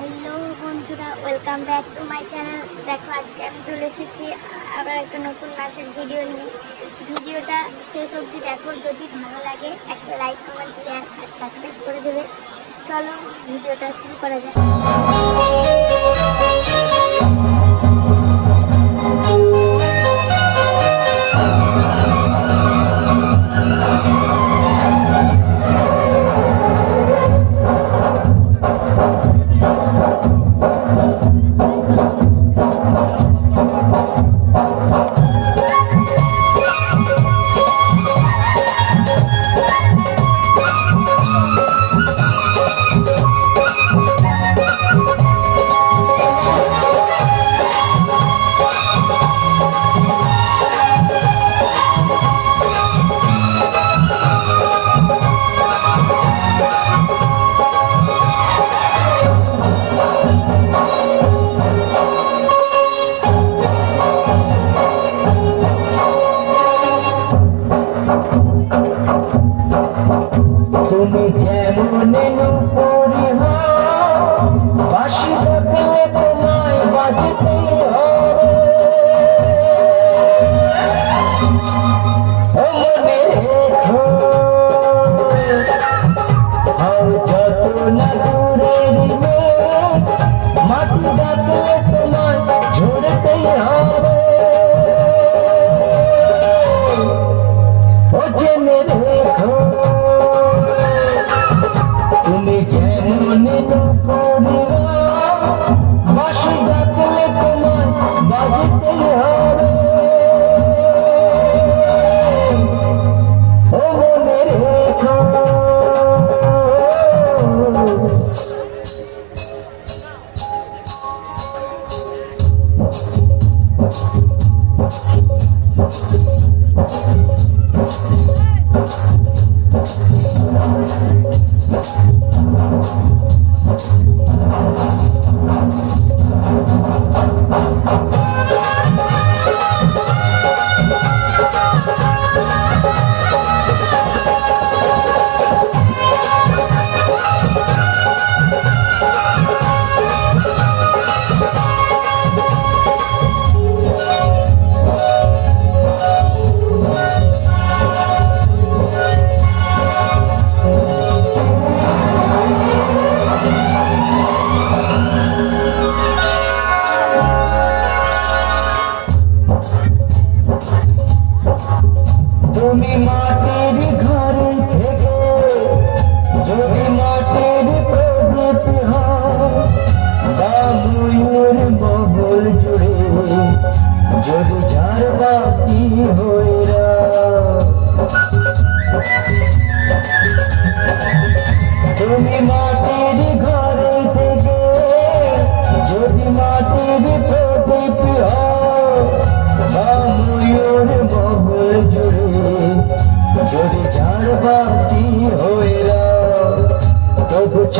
Hello বন্ধুরা welcome back to my channel দেখো, আজকে আমি চলে এসেছি আবার একটা নতুন নাচের ভিডিও নিয়ে। ভিডিওটা শেষ অবধি দেখো, যদি ভালো লাগে, একটা লাইক কমেন্ট শেয়ার আর সাবস্ক্রাইব করে দেবে। চলো, ভিডিওটা শুরু করা যায় Thank you. বুঝে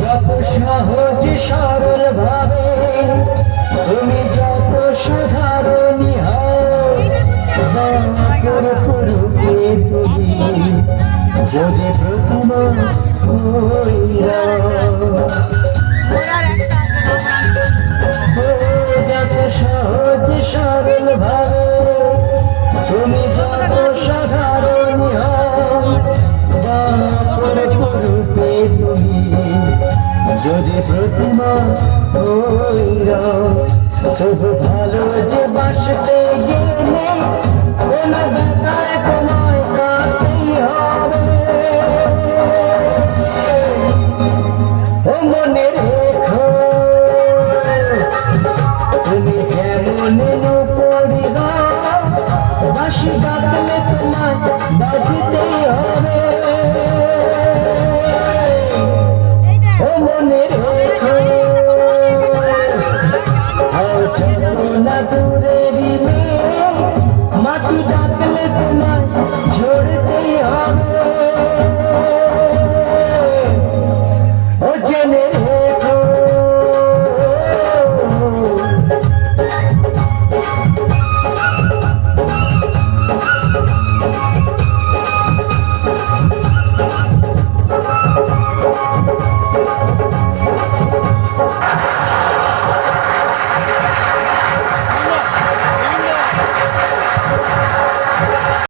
যত সহজ সরল ভাবে তুমি যত সাধারণী হরূপে তুমি। যদি প্রতিমা যত সহজ সরল ভাবে তুমি যত প্রতিমা তবু ভালো যে বাসতে গেলে কোন বেকার তোমায় কাটতেই হবে। ও মনে রেখো, তুমি যেমন পড়ি বাসি ডাকলে তোমায় বাজিতেই হবে। ও মনে